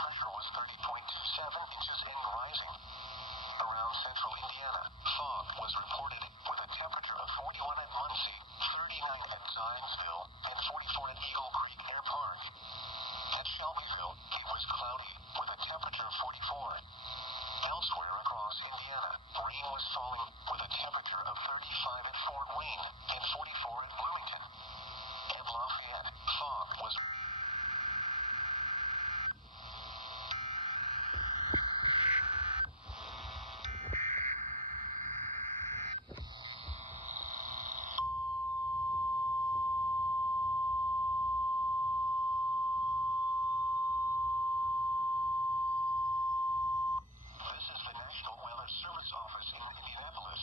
pressure was 30.27 inches and rising. Around central Indiana, fog was reported with a temperature of 41 at Muncie, 39 at Zionsville, and 44 at Eagle Creek Air Park. At Shelbyville, it was cloudy with a temperature of 44. Elsewhere across Indiana, rain was falling with a temperature of 35 at Fort Wayne and 44 at Bloomington. At Lafayette, fog was Service Office in Indianapolis.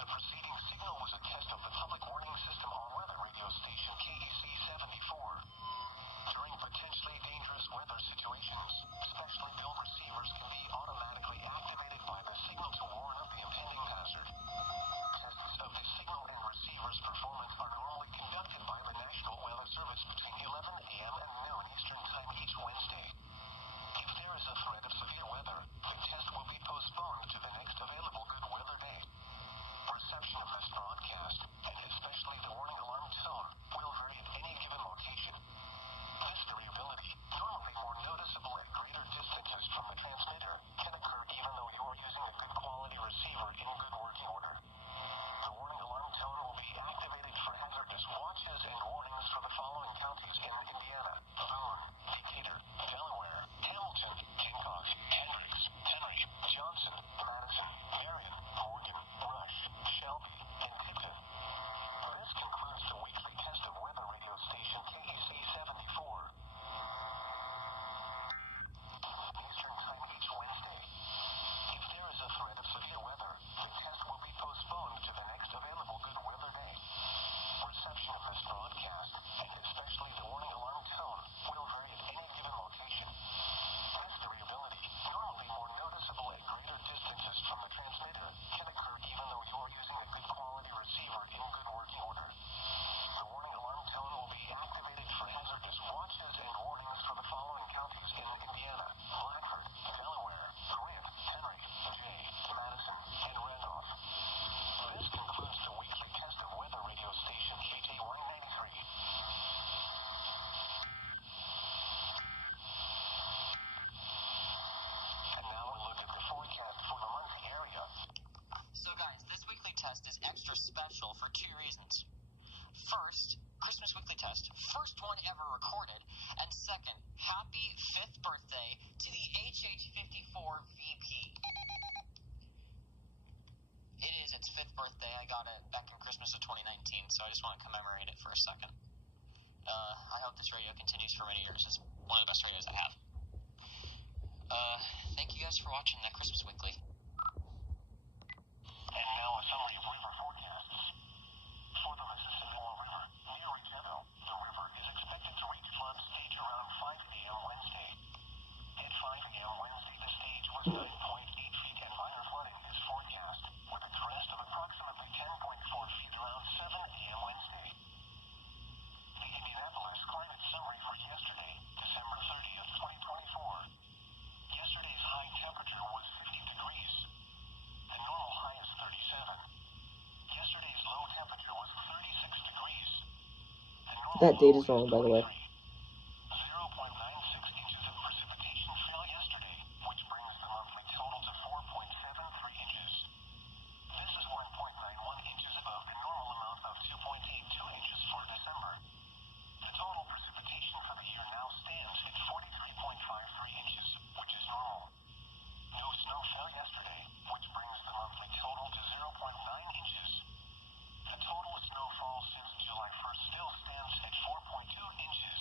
The preceding signal was a test of the public warning system on weather radio station KEC 74. During potentially dangerous weather situations, specially built receivers can be automatically activated by the signal to warn of the impending hazard. Tests of the signal and receiver's performance are normally conducted by the National Weather Service between 11 a.m. and noon Eastern Time each Wednesday. If there is a threat of severe weather, the test will be postponed to the next available good weather day. Reception of this broadcast, and especially the warning alarm tone, will vary at any given location. This variability, normally more noticeable at greater distances from the transmitter, can occur even though you are using a good quality receiver in good working order. The warning alarm tone will be activated for hazardous watches and warnings for the following counties in Indiana: Boone, Decatur, Delaware, Hamilton, Hancock, Hendricks, Henry, Johnson, Madison, Marion, Morgan, Rush, Shelby, and Tipton. This concludes the weekly test of weather radio station KEC 74. Eastern Time each Wednesday. If there is a threat of severe weather, the test will be postponed to the next available good weather day. Reception of this broadcast, and especially the warning alarm tone, will vary at any given location. This variability, normally more noticeable at greater distances from the transmitter, can occur even though you are using a good quality receiver in good working order. The warning alarm tone will be activated for hazardous watches and warnings for the following counties in Indiana: Blackford, Delaware, Grant, Henry, Jay, Madison, and Randolph. This concludes the weekly test of weather radio station KJY 93. And now a look at the forecast for the Muncie area. So guys, this weekly test is extra special for two reasons. First, Christmas weekly test, first one ever recorded, and second, happy 5th birthday to the HH54 VP. It is its 5th birthday. I got it back in Christmas of 2019, so I just want to commemorate it for a second. I hope this radio continues for many years. It's one of the best radios I have. Thank you guys for watching that Christmas weekly. And now a summary of river forecasts. For the Mississippi River, near Regetto, the river is expected to reach flood stage around 5 a.m. Wednesday. At 5 a.m. Wednesday, the stage was 9.8 feet and minor flooding is forecast, with a crest of approximately 10.4 feet around 7 a.m. Wednesday. The Indianapolis climate summary for yesterday, December 30th, 2024. Yesterday's high temperature was 50 degrees. The normal high is 37. Yesterday's low temperature was 36 degrees. The normal That date is low wrong, by the way. 0.96 inches of precipitation fell yesterday, which brings the monthly total to 4.73 inches. This is 1.91 inches above the normal amount of 2.82 inches for December. The total precipitation for the year now stands at 43.53 inches, which is normal. No snow fell yesterday, which brings the monthly total to 0.9 inches. The total snowfall since July 1st still stands at 4.2 inches.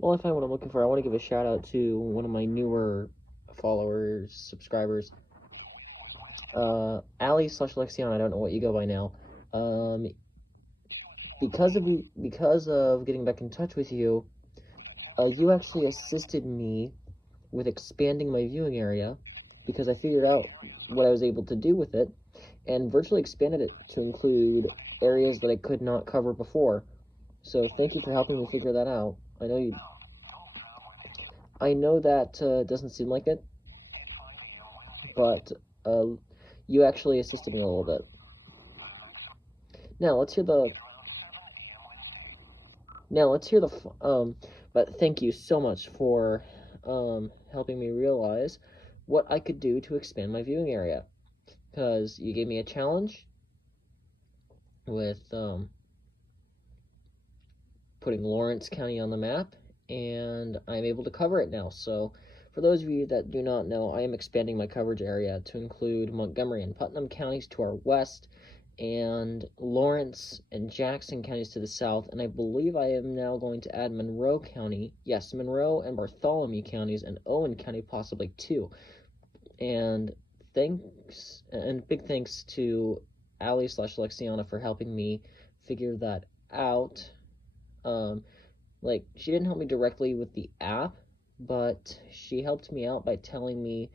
Well, I find what I'm looking for. I want to give a shout out to one of my newer followers, subscribers, Ali/Lexion. I don't know what you go by now. Because of getting back in touch with you, you actually assisted me with expanding my viewing area because I figured out what I was able to do with it and virtually expanded it to include areas that I could not cover before. So thank you for helping me figure that out. I know that doesn't seem like it, but you actually assisted me a little bit. Now let's hear the. But thank you so much for helping me realize what I could do to expand my viewing area. Because you gave me a challenge with putting Lawrence County on the map, and I'm able to cover it now. So for those of you that do not know, I am expanding my coverage area to include Montgomery and Putnam counties to our west, and Lawrence and Jackson counties to the south, and I believe I am now going to add Monroe County, yes, Monroe and Bartholomew counties, and Owen County possibly too. And big thanks to Ali/Lexiana for helping me figure that out. Like, she didn't help me directly with the app, but she helped me out by telling me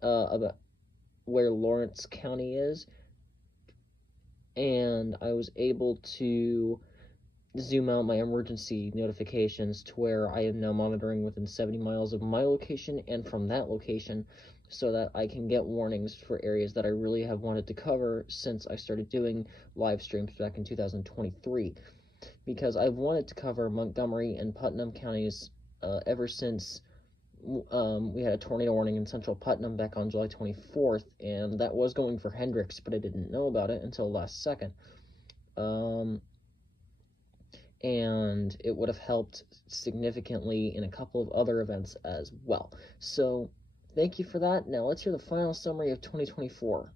about where Lawrence County is, and I was able to zoom out my emergency notifications to where I am now monitoring within 70 miles of my location and from that location, so that I can get warnings for areas that I really have wanted to cover since I started doing live streams back in 2023. Because I've wanted to cover Montgomery and Putnam counties ever since we had a tornado warning in central Putnam back on July 24th, and that was going for Hendricks, but I didn't know about it until last second. And it would have helped significantly in a couple of other events as well. So thank you for that. Now let's hear the final summary of 2024.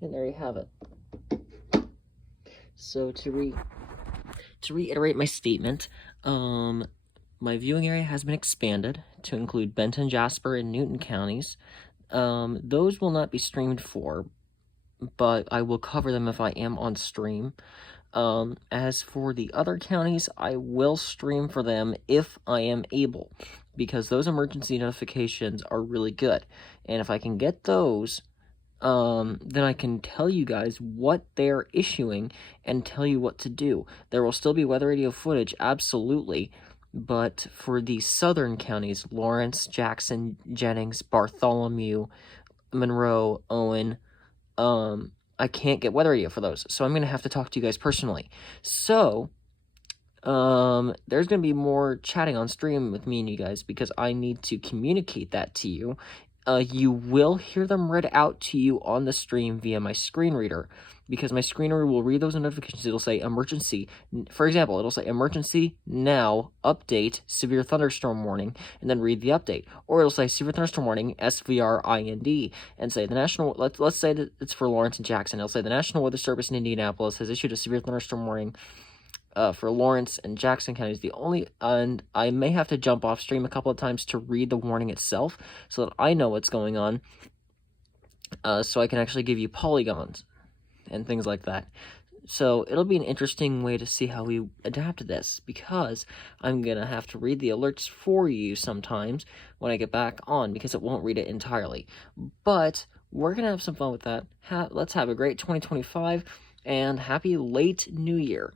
And there you have it. So to reiterate my statement, my viewing area has been expanded to include Benton, Jasper, and Newton counties. Those will not be streamed for, but I will cover them if I am on stream. As for the other counties, I will stream for them if I am able, because those emergency notifications are really good. And if I can get those, then I can tell you guys what they're issuing and tell you what to do. There will still be weather radio footage, absolutely, but for the southern counties, Lawrence, Jackson, Jennings, Bartholomew, Monroe, Owen, I can't get weather radio for those, so I'm going to have to talk to you guys personally. So, there's going to be more chatting on stream with me and you guys because I need to communicate that to you. You will hear them read out to you on the stream via my screen reader, because my screen reader will read those notifications. It'll say emergency. For example, it'll say emergency now, update, severe thunderstorm warning, and then read the update. Or it'll say severe thunderstorm warning, SVRIND, and say the national, let's say that it's for Lawrence and Jackson. It'll say the National Weather Service in Indianapolis has issued a severe thunderstorm warning for Lawrence and Jackson counties. And I may have to jump off stream a couple of times to read the warning itself so that I know what's going on, so I can actually give you polygons and things like that. So it'll be an interesting way to see how we adapt to this, because I'm going to have to read the alerts for you sometimes when I get back on, because it won't read it entirely. But we're going to have some fun with that. Let's have a great 2025, and happy late New Year.